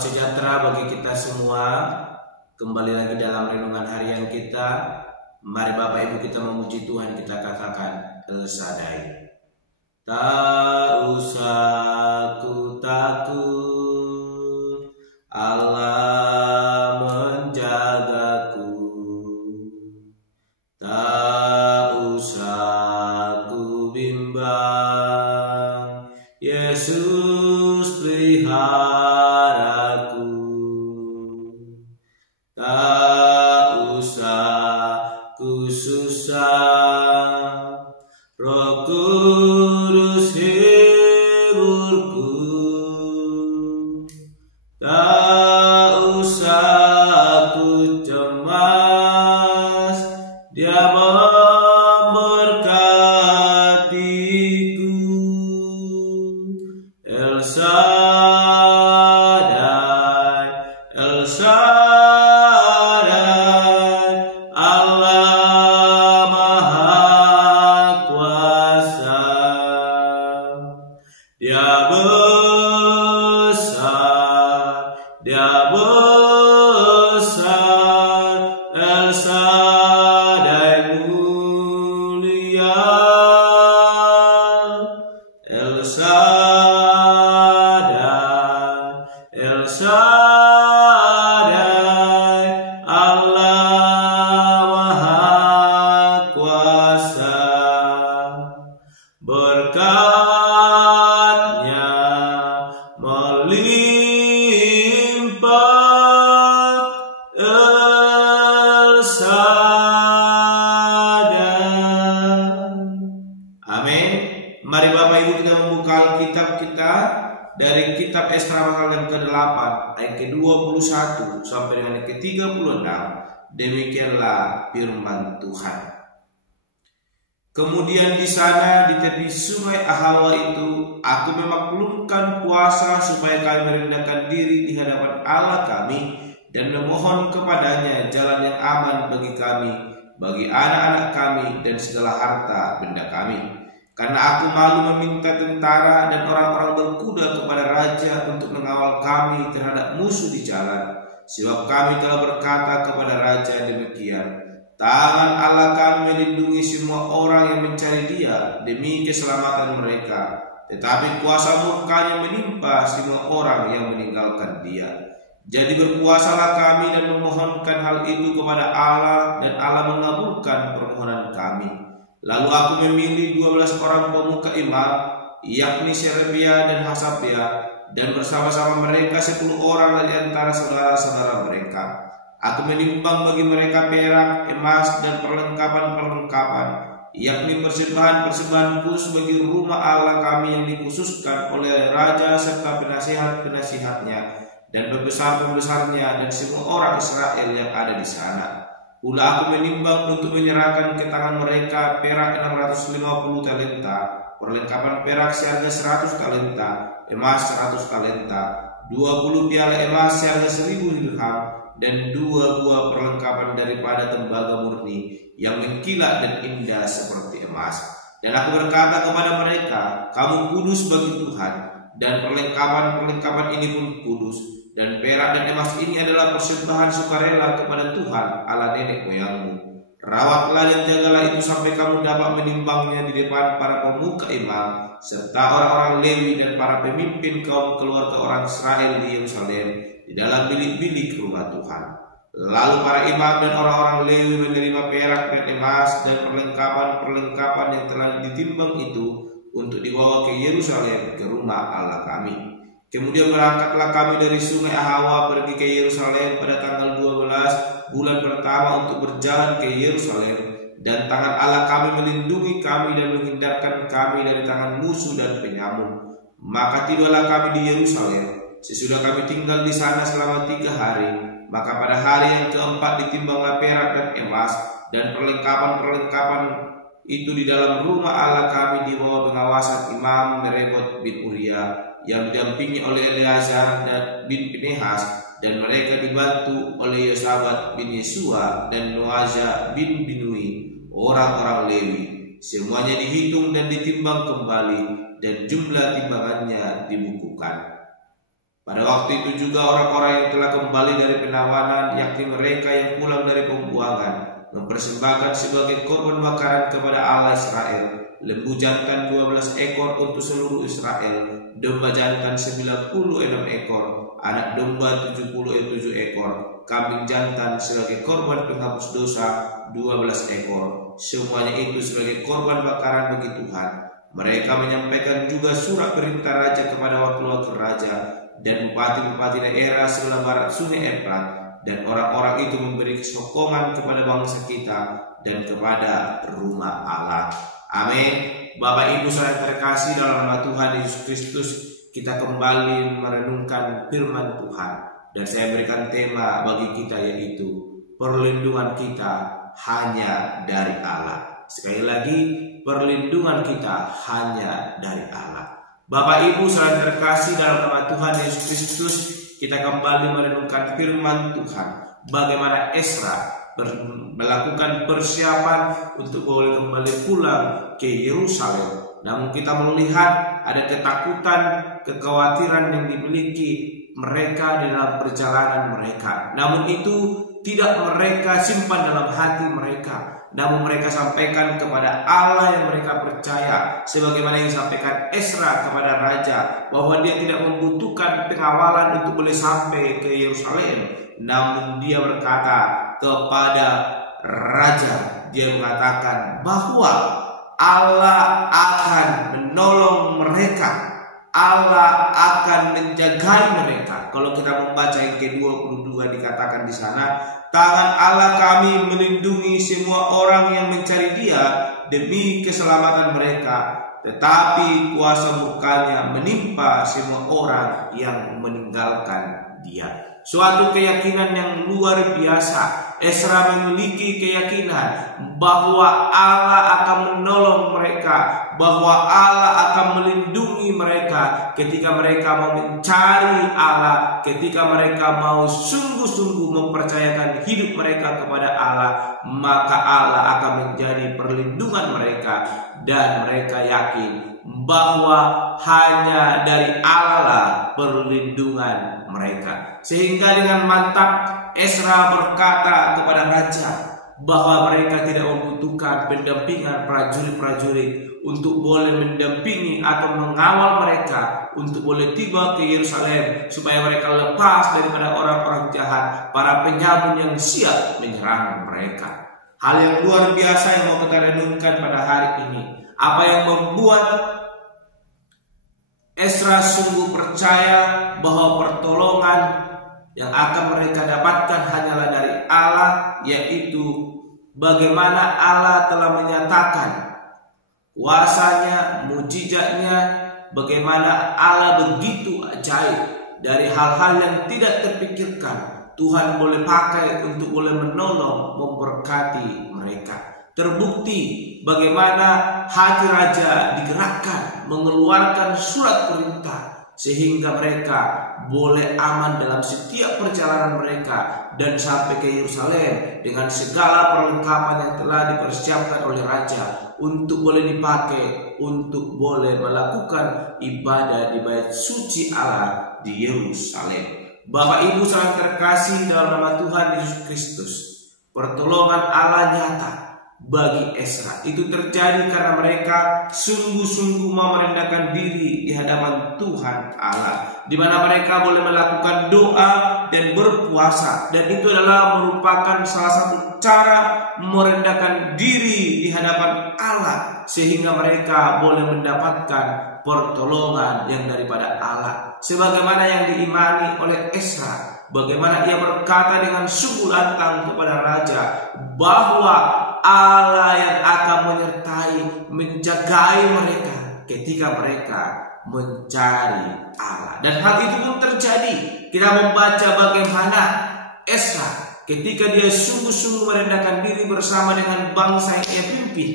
Salam sejahtera bagi kita semua. Kembali lagi dalam renungan harian kita. Mari Bapak Ibu kita memuji Tuhan, kita katakan El Shaddai. Tak usah ku takut, Allah menjagaku. Tak usah ku bimbang, Yesus peliharaku. Tak usah ku susah, Roh Kudus hiburku. Tak usah ku cemas, Dia memberkatiku. El Shaddai, El Shaddai, Allah Maha Kuasa. Dia besar, Dia besar, El Shaddai mulia, El Shaddai, El Shaddai, Allah Maha Kuasa. Berkat-Nya melimpah, El Shaddai. Amin. Mari Bapak Ibu kita membuka Alkitab kita dari kitab Esra pasal yang ke-8 ayat ke-21 sampai dengan yang ke-36. Demikianlah firman Tuhan. Kemudian di sana di tepi sungai Ahawa itu, aku memaklumkan puasa supaya kami merendahkan diri di hadapan Allah kami dan memohon kepadanya jalan yang aman bagi kami, bagi anak-anak kami dan segala harta benda kami. Karena aku malu meminta tentara dan orang-orang berkuda kepada raja untuk mengawal kami terhadap musuh di jalan. Sebab kami telah berkata kepada raja demikian, tangan Allah kami melindungi semua orang yang mencari Dia demi keselamatan mereka. Tetapi kuasa murka-Nya menimpa semua orang yang meninggalkan Dia. Jadi berpuasalah kami dan memohonkan hal itu kepada Allah, dan Allah mengabulkan permohonan kami. Lalu aku memilih 12 orang pemuka imam, yakni Sherebia dan Hasabia, dan bersama-sama mereka 10 orang dari antara saudara-saudara mereka. Aku menimbang bagi mereka perak, emas, dan perlengkapan-perlengkapan, yakni persembahan-persembahan khusus bagi rumah Allah kami yang dikhususkan oleh raja serta penasihat-penasihatnya dan pembesar-pembesarnya dan semua orang Israel yang ada di sana. Pula aku menimbang untuk menyerahkan ke tangan mereka perak 650 talenta, perlengkapan perak seharga 100 talenta, emas 100 talenta, 20 piala emas seharga 1000 dirham, dan 2 buah perlengkapan daripada tembaga murni yang mengkilat dan indah seperti emas. Dan aku berkata kepada mereka, kamu kudus bagi Tuhan, dan perlengkapan-perlengkapan ini pun kudus. Dan perak dan emas ini adalah persembahan sukarela kepada Tuhan Allah nenek moyangmu. Rawatlah dan jagalah itu sampai kamu dapat menimbangnya di depan para pemuka imam serta orang-orang Lewi dan para pemimpin kaum keluarga orang Israel di Yerusalem di dalam bilik-bilik rumah Tuhan. Lalu para imam dan orang-orang Lewi menerima perak dan emas dan perlengkapan-perlengkapan yang telah ditimbang itu untuk dibawa ke Yerusalem, ke rumah Allah kami. Kemudian berangkatlah kami dari sungai Ahawa pergi ke Yerusalem pada tanggal 12 bulan pertama untuk berjalan ke Yerusalem. Dan tangan Allah kami melindungi kami dan menghindarkan kami dari tangan musuh dan penyamuk. Maka tibalah kami di Yerusalem. Sesudah kami tinggal di sana selama 3 hari, maka pada hari yang keempat ditimbanglah perak dan emas dan perlengkapan-perlengkapan itu di dalam rumah Allah kami di bawah pengawasan Imam Merebot bin Uria yang didampingi oleh Eleazar bin Pinehas, dan mereka dibantu oleh Yosabat bin Yesua dan Noaja bin Binui, orang-orang Lewi. Semuanya dihitung dan ditimbang kembali, dan jumlah timbangannya dibukukan. Pada waktu itu juga orang-orang yang telah kembali dari penawanan, yakni mereka yang pulang dari pembuangan, mempersembahkan sebagai korban bakaran kepada Allah Israel lembu jantan 12 ekor untuk seluruh Israel, domba jantan 96 ekor, anak domba 77 ekor, kambing jantan sebagai korban penghapus dosa 12 ekor. Semuanya itu sebagai korban bakaran bagi Tuhan. Mereka menyampaikan juga surat perintah raja kepada wakil-wakil raja dan bupati-bupati daerah sebelah barat Sungai Efrat, dan orang-orang itu memberi sokongan kepada bangsa kita dan kepada rumah Allah. Amin. Bapak Ibu saudara terkasih dalam nama Tuhan Yesus Kristus, kita kembali merenungkan firman Tuhan, dan saya berikan tema bagi kita yaitu perlindungan kita hanya dari Allah. Sekali lagi, perlindungan kita hanya dari Allah. Bapak Ibu saudara terkasih dalam nama Tuhan Yesus Kristus, kita kembali merenungkan firman Tuhan, bagaimana Ezra melakukan persiapan untuk boleh kembali pulang ke Yerusalem. Namun kita melihat ada ketakutan, kekhawatiran yang dimiliki mereka di dalam perjalanan mereka. Namun itu tidak mereka simpan dalam hati mereka, namun mereka sampaikan kepada Allah yang mereka percaya, sebagaimana yang disampaikan Ezra kepada raja, bahwa dia tidak membutuhkan pengawalan untuk boleh sampai ke Yerusalem. Namun dia berkata kepada raja, dia mengatakan bahwa Allah akan menolong mereka, Allah akan menjaga mereka. Kalau kita membaca yang ke-22 dikatakan di sana, tangan Allah kami melindungi semua orang yang mencari Dia demi keselamatan mereka, tetapi kuasa murkanya menimpa semua orang yang meninggalkan Dia. Suatu keyakinan yang luar biasa. Ezra memiliki keyakinan bahwa Allah akan menolong mereka, bahwa Allah akan melindungi mereka ketika mereka mau mencari Allah, ketika mereka mau sungguh-sungguh mempercayakan hidup mereka kepada Allah, maka Allah akan menjadi perlindungan mereka, dan mereka yakin bahwa hanya dari Allah perlindungan mereka. Sehingga dengan mantap Ezra berkata kepada raja bahwa mereka tidak membutuhkan pendampingan prajurit-prajurit untuk boleh mendampingi atau mengawal mereka untuk boleh tiba ke Yerusalem, supaya mereka lepas daripada orang-orang jahat, para penyamun yang siap menyerang mereka. Hal yang luar biasa yang mau kita renungkan pada hari ini. Apa yang membuat Ezra sungguh percaya bahwa pertolongan yang akan mereka dapatkan hanyalah dari Allah, yaitu bagaimana Allah telah menyatakan kuasanya, mujizatnya, bagaimana Allah begitu ajaib. Dari hal-hal yang tidak terpikirkan, Tuhan boleh pakai untuk boleh menolong, memberkati mereka. Terbukti bagaimana hati raja digerakkan mengeluarkan surat perintah, sehingga mereka boleh aman dalam setiap perjalanan mereka dan sampai ke Yerusalem dengan segala perlengkapan yang telah dipersiapkan oleh raja untuk boleh dipakai untuk boleh melakukan ibadah di bait suci Allah di Yerusalem. Bapak Ibu saudara terkasih dalam nama Tuhan Yesus Kristus, pertolongan Allah nyata bagi Ezra. Itu terjadi karena mereka sungguh-sungguh mau merendahkan diri di hadapan Tuhan Allah, di mana mereka boleh melakukan doa dan berpuasa, dan itu adalah merupakan salah satu cara merendahkan diri di hadapan Allah, sehingga mereka boleh mendapatkan pertolongan yang daripada Allah, sebagaimana yang diimani oleh Ezra. Bagaimana ia berkata dengan sungguh lantang kepada raja bahwa Allah yang akan menyertai, menjagai mereka ketika mereka mencari Allah. Dan hal itu pun terjadi. Kita membaca bagaimana Ezra ketika dia sungguh-sungguh merendahkan diri bersama dengan bangsa yang ia pimpin,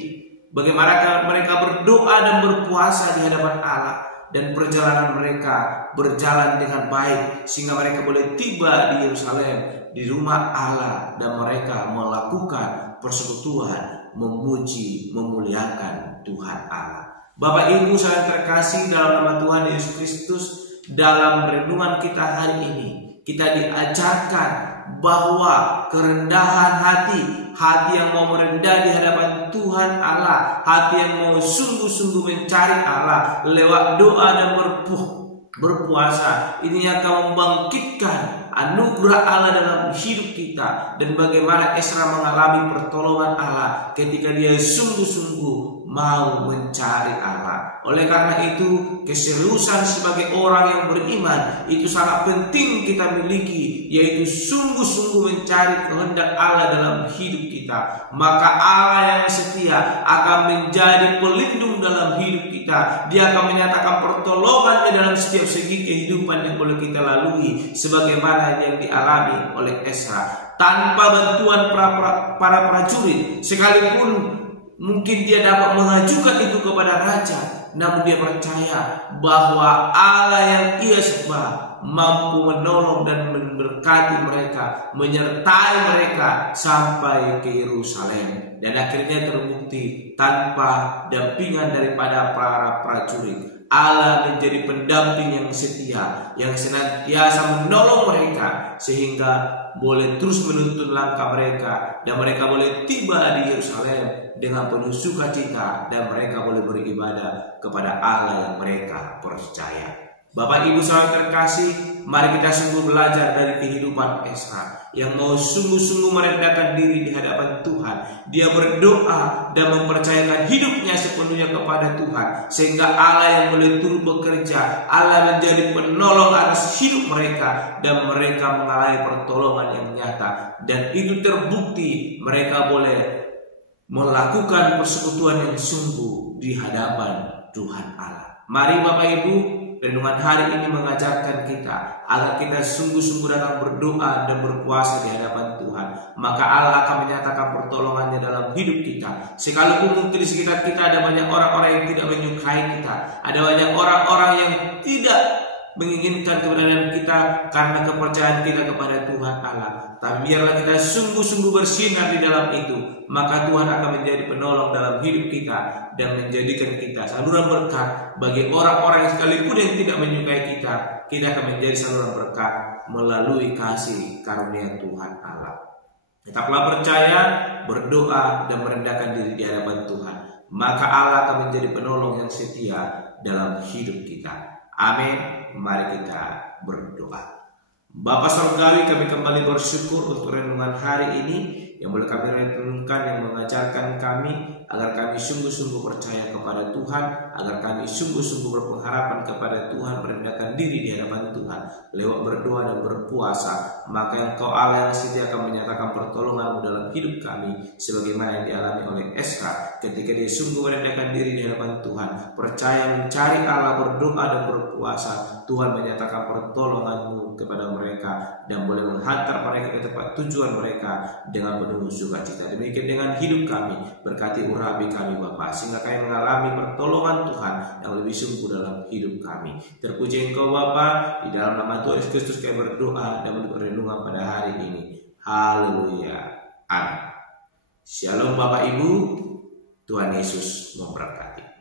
bagaimana mereka berdoa dan berpuasa di hadapan Allah, dan perjalanan mereka berjalan dengan baik sehingga mereka boleh tiba di Yerusalem, di rumah Allah, dan mereka melakukan persekutuan, memuji, memuliakan Tuhan Allah. Bapak Ibu saudara terkasih dalam nama Tuhan Yesus Kristus, dalam renungan kita hari ini kita diajarkan bahwa kerendahan hati yang mau merendah di hadapan Tuhan Allah, hati yang mau sungguh-sungguh mencari Allah lewat doa dan berpuasa, ini akan membangkitkan anugerah Allah dalam hidup kita. Dan bagaimana Ezra mengalami pertolongan Allah ketika dia sungguh-sungguh mau mencari Allah. Oleh karena itu, keseriusan sebagai orang yang beriman itu sangat penting kita miliki, yaitu sungguh-sungguh mencari kehendak Allah dalam hidup kita. Maka Allah yang setia akan menjadi pelindung dalam hidup kita. Dia akan menyatakan pertolongannya dalam setiap segi kehidupan yang boleh kita lalui, sebagaimana yang dialami oleh Ezra. Tanpa bantuan para prajurit, sekalipun mungkin dia dapat mengajukan itu kepada raja, namun dia percaya bahwa Allah yang ia sembah mampu menolong dan memberkati mereka, menyertai mereka sampai ke Yerusalem. Dan akhirnya terbukti tanpa dampingan daripada para prajurit, Allah menjadi pendamping yang setia, yang senantiasa menolong mereka sehingga boleh terus menuntun langkah mereka, dan mereka boleh tiba di Yerusalem dengan penuh sukacita, dan mereka boleh beribadah kepada Allah yang mereka percaya. Bapak Ibu saudara terkasih, mari kita sungguh belajar dari kehidupan Ezra yang mau sungguh-sungguh merendahkan diri di hadapan Tuhan. Dia berdoa dan mempercayakan hidupnya sepenuhnya kepada Tuhan, sehingga Allah yang boleh turut bekerja, Allah menjadi penolong atas hidup mereka, dan mereka mengalami pertolongan yang nyata. Dan itu terbukti mereka boleh melakukan persekutuan yang sungguh di hadapan Tuhan Allah. Mari Bapak Ibu, renungan hari ini mengajarkan kita agar kita sungguh-sungguh datang berdoa dan berpuasa di hadapan Tuhan. Maka Allah akan menyatakan pertolongannya dalam hidup kita. Sekalipun mungkin di sekitar kita ada banyak orang-orang yang tidak menyukai kita, ada banyak orang-orang yang tidak menginginkan kebenaran kita karena kepercayaan kita kepada Tuhan Allah, tapi biarlah kita sungguh-sungguh bersinar di dalam itu. Maka Tuhan akan menjadi penolong dalam hidup kita dan menjadikan kita saluran berkat bagi orang-orang yang sekalipun yang tidak menyukai kita. Kita akan menjadi saluran berkat melalui kasih karunia Tuhan Allah. Tetaplah percaya, berdoa, dan merendahkan diri di hadapan Tuhan. Maka Allah akan menjadi penolong yang setia dalam hidup kita. Amin. Mari kita berdoa. Bapa Surgawi, kami kembali bersyukur untuk renungan hari ini yang boleh kami renungkan, yang mengajarkan kami agar kami sungguh-sungguh percaya kepada Tuhan, agar kami sungguh-sungguh berpengharapan kepada Tuhan, merendahkan diri di hadapan Tuhan lewat berdoa dan berpuasa. Maka Engkau Allah yang setia akan menyatakan pertolongan-Mu dalam hidup kami, sebagaimana yang dialami oleh Ezra ketika dia sungguh merendahkan diri di hadapan Tuhan, percaya mencari Allah, berdoa dan berpuasa. Tuhan menyatakan pertolongan-Mu kepada mereka dan boleh menghantar mereka ke tempat tujuan mereka dengan penuh sukacita. Demikian dengan hidup kami, berkati urapi kami Bapa, sehingga kami mengalami pertolongan Tuhan yang lebih sungguh dalam hidup kami. Terpuji Engkau Bapa, di dalam nama Tuhan Yesus Kristus kami berdoa dan menutup renungan pada hari ini. Haleluya. Amin. Shalom Bapak Ibu, Tuhan Yesus memberkati.